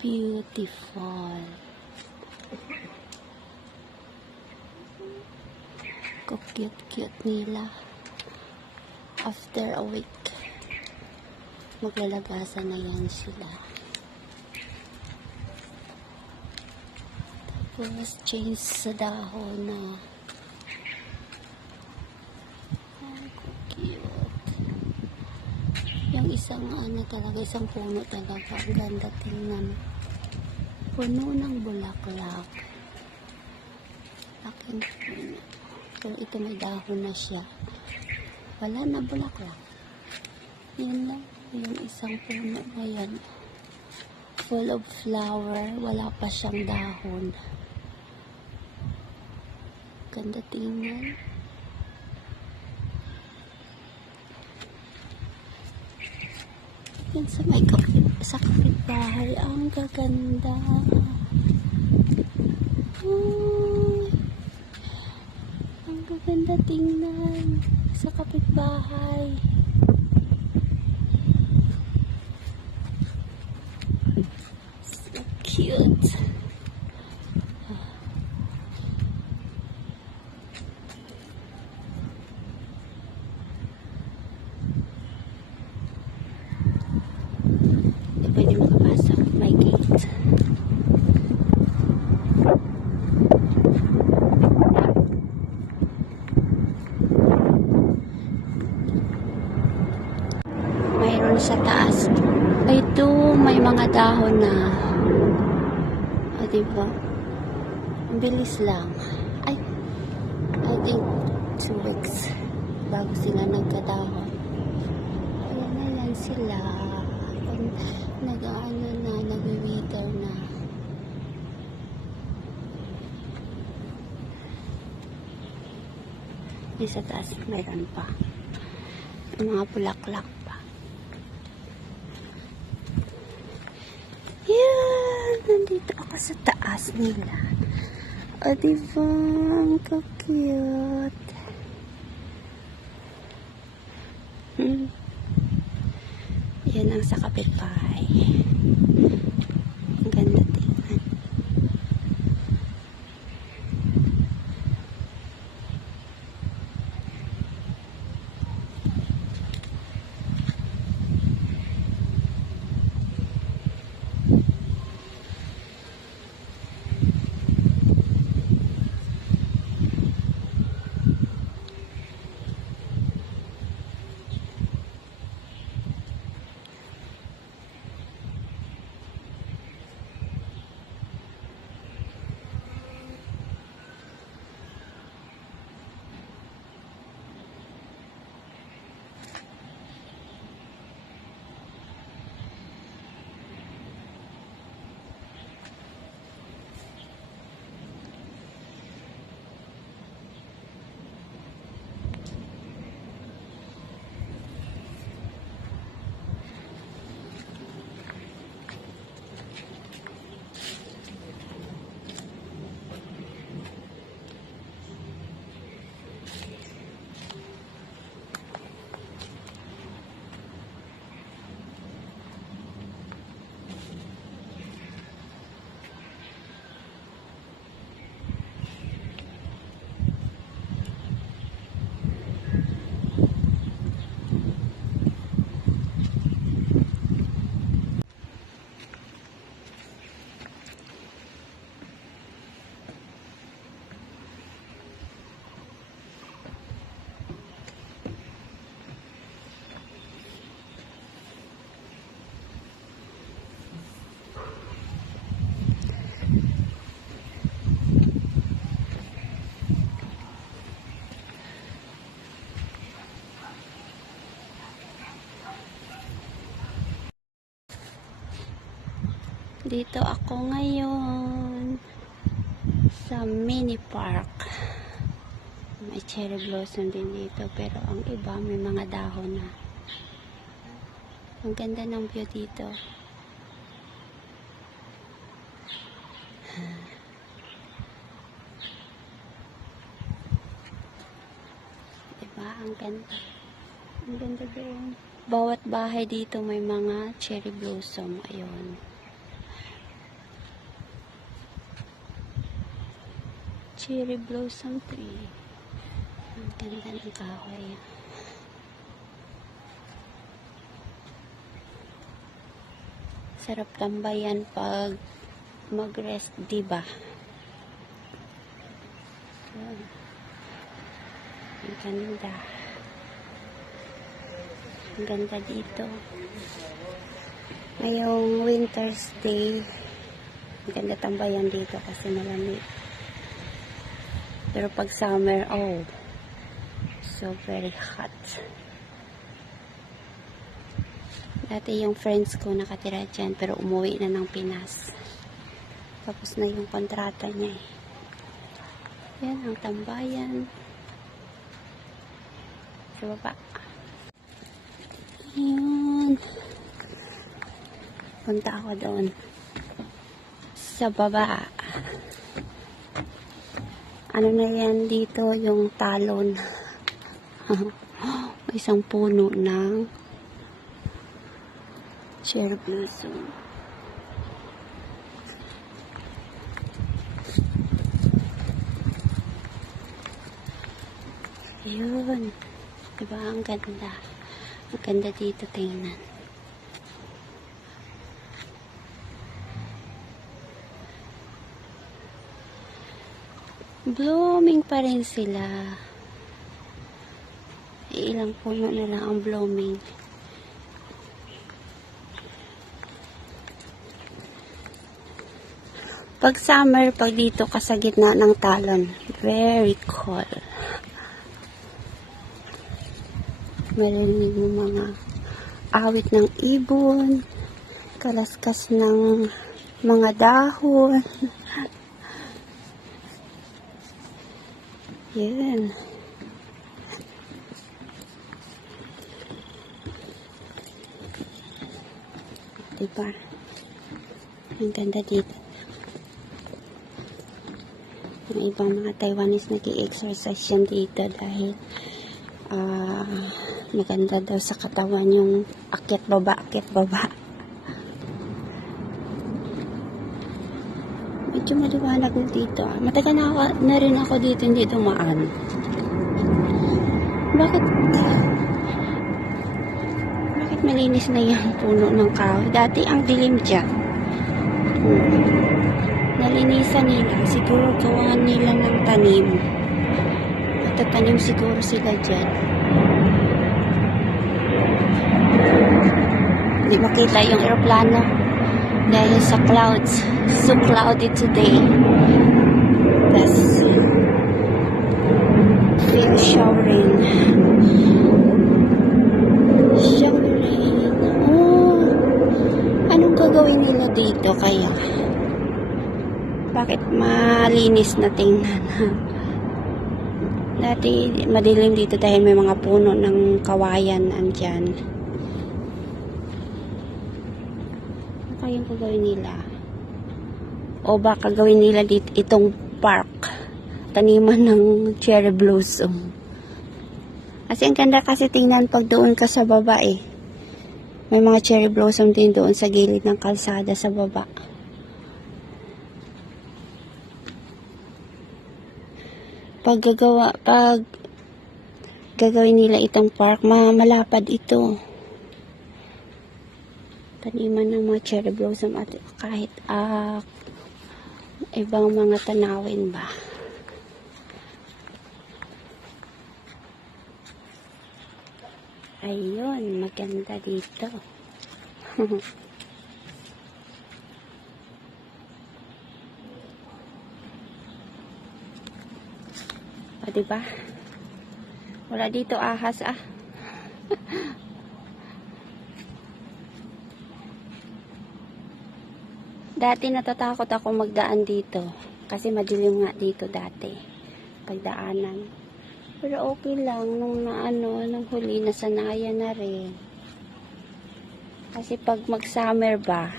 Beautiful. Cute nila. After a week, maglalagasan na yan sila. Tapos change sa dahon na. Ay, cute. Yung isang talaga, isang puno talaga. Ang ganda tingnan. Puno ng bulaklak. Laking puno. Pero ito may dahon na siya. Wala na bulaklak. Yun lang. Yung isang puno na yan. Full of flower. Wala pa siyang dahon. Ganda tingnan. Yan sa may kapitbahay. Ang gaganda. Ang gaganda tingnan sa kapitbahay. So cute. Hindi pwede makapasok. May gate. Mayroon sa taas. Ito, may mga dahon na. O, diba? Ang bilis lang. Ay, I think 2 weeks bago sila nagkadahon. Ayan na yan sila. Nag-ano na, nag-wither na. Yung sa taas, mayroon pa. Yung mga bulaklak pa. Yan! Nandito ako sa taas nila. O, diba? Ang cute. Yan ang sa kapitbahay. Ang ganda tingnan. Dito ako ngayon sa mini park. May cherry blossom din dito, pero ang iba may mga dahon na. Ang ganda ng view dito. Diba? Ang ganda. Ang ganda doon. Bawat bahay dito may mga cherry blossom. Ayun. Cherry blossom tree. Ang ganda ng kahoy. Sarap tambayan pag mag-rest, diba? Yan. Ang ganda. Ang ganda dito. Ngayong winter's day, ang ganda tambayan dito kasi malamig. Pero pag summer, oh, so very hot. Dati yung friends ko nakatira dyan, pero umuwi na ng Pinas. Tapos na yung kontrata niya eh. Yan ang tambayan. Sa baba. Yun. Punta ako doon. Sa baba. Ano na yan dito? Yung talon. May isang puno ng cherry blossom. Yun. Diba? Ang ganda. Ang ganda dito tingnan. Blooming pa rin sila. Ilang puno na lang ang blooming. Pag summer, pag dito ka sa gitna ng talon, very cold. Marinig mo mga awit ng ibon, kalaskas ng mga dahon. Yan. Diba? Ang ganda dito. Yung ibang mga Taiwanese nag-i-exercise yan dito dahil maganda daw sa katawan yung akyat baba. Medyo maliwanag na dito. Matagal na rin ako dito hindi dumaan. Bakit malinis na yung puno ng kahoy? Dati ang dilim dyan. Nalinisan nila. Siguro gawa nila ng tanim. Magtatanim siguro sila dyan. Hindi makita yung aeroplano dahil sa clouds. So cloudy today. That's feel showering. Oh, anong gagawin nila dito kaya? Bakit malinis na tingnan? Dati madilim dito dahil may mga puno ng kawayan andyan. Ano kayang gagawin nila? O baka gawin nila dito itong park, taniman ng cherry blossom. Kasi ang ganda kasi tingnan pag doon ka sa baba eh. May mga cherry blossom din doon sa gilid ng kalsada sa baba. Pag gagawin nila itong park, malapad ito. Taniman ng mga cherry blossom at kahit ibang mga tanawin ba. Ayun, maganda dito. O, diba? Wala dito ahas Dati natatakot ako magdaan dito. Kasi madilim nga dito dati. Pagdaanan. Pero okay lang. Nung huli, nasanayan na rin. Kasi pag mag-summer ba,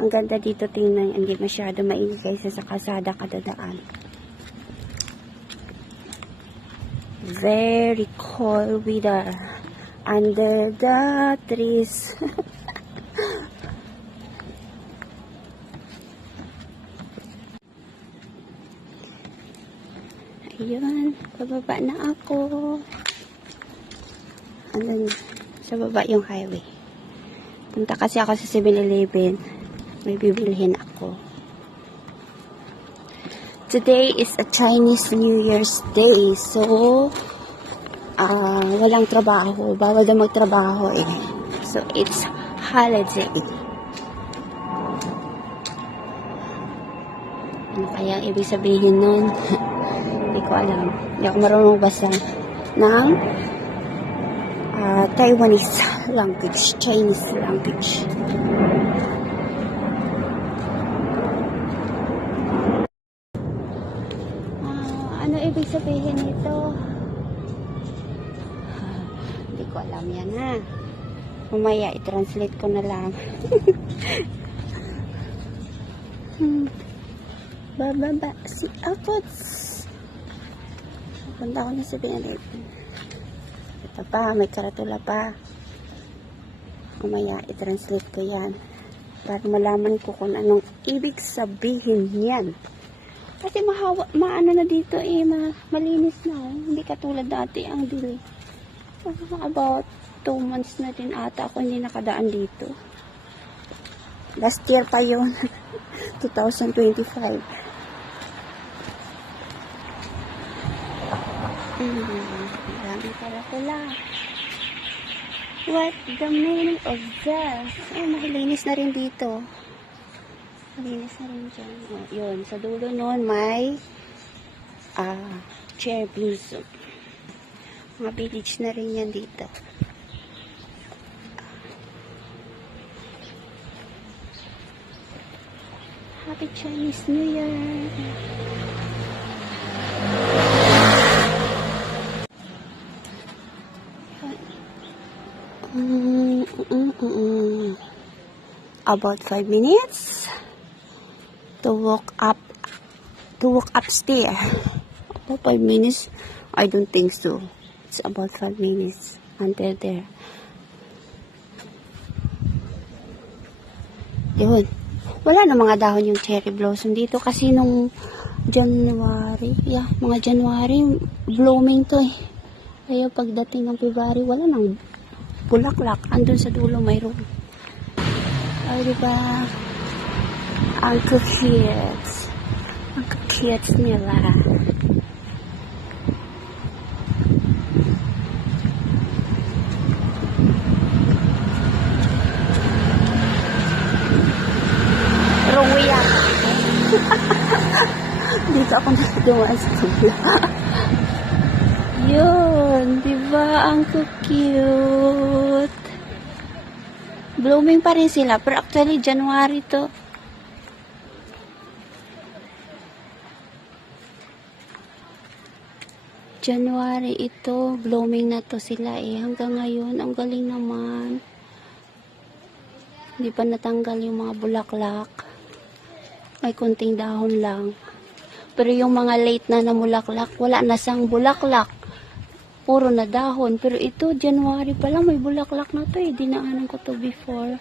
ang ganda dito tingnan. Hindi masyado mainit kaysa sa kalsada kadadaan. Very cold weather under the trees. Ayun, bababa na ako. Andun, sa baba yung highway. Punta kasi ako sa 7-Eleven. May bibilhin ako. Today is a Chinese New Year's Day. So, walang trabaho. Bawal na magtrabaho eh. So, it's holiday. Ano kaya ibig sabihin nun? Hindi ko alam. Hindi ako marunong basa ng Taiwanese language, Chinese language. Ano ibig sabihin nito? Hindi ko alam yan ha. Mamaya i-translate ko na lang. Bababa si Apots. Punta ko na sa Pinalipin. Ito pa, may karatula pa. Mamaya i-translate ko yan. Para malaman ko kung anong ibig sabihin yan. Kasi maano na dito eh, malinis na. Hindi katulad dati ang dili. About 2 months na din ata ako hindi nakadaan dito. Last year pa yun. 2025. Maraming karatula. What the meaning of that? Oh, malinis na rin dito. Malinis na rin dyan. Oh, yun, sa dulo nun may cherry blossom. Mga village na rin yan dito. Happy Chinese New Year! About 5 minutes to walk upstairs. About 5 minutes? I don't think so. It's about 5 minutes until there. Yun. Wala na mga dahon yung cherry blossom dito kasi nung January, mga January blooming to eh. Kaya pagdating ng February, wala nang bulaklak. Andun sa dulo mayroon. Ay, diba? Ang cute. Ang cute nila. Wrong way ako. Dito ako nagdumaan sa tubla. Yun, diba? Ang cute. Blooming pa rin sila, pero actually January to. January ito, blooming na to sila eh. Hanggang ngayon, ang galing naman. Hindi pa natanggal yung mga bulaklak. May kunting dahon lang. Pero yung mga late na namulaklak, wala na sang bulaklak. Puro na dahon. Pero ito, January pa lang, may bulaklak na to eh. Dinaanan ko to before.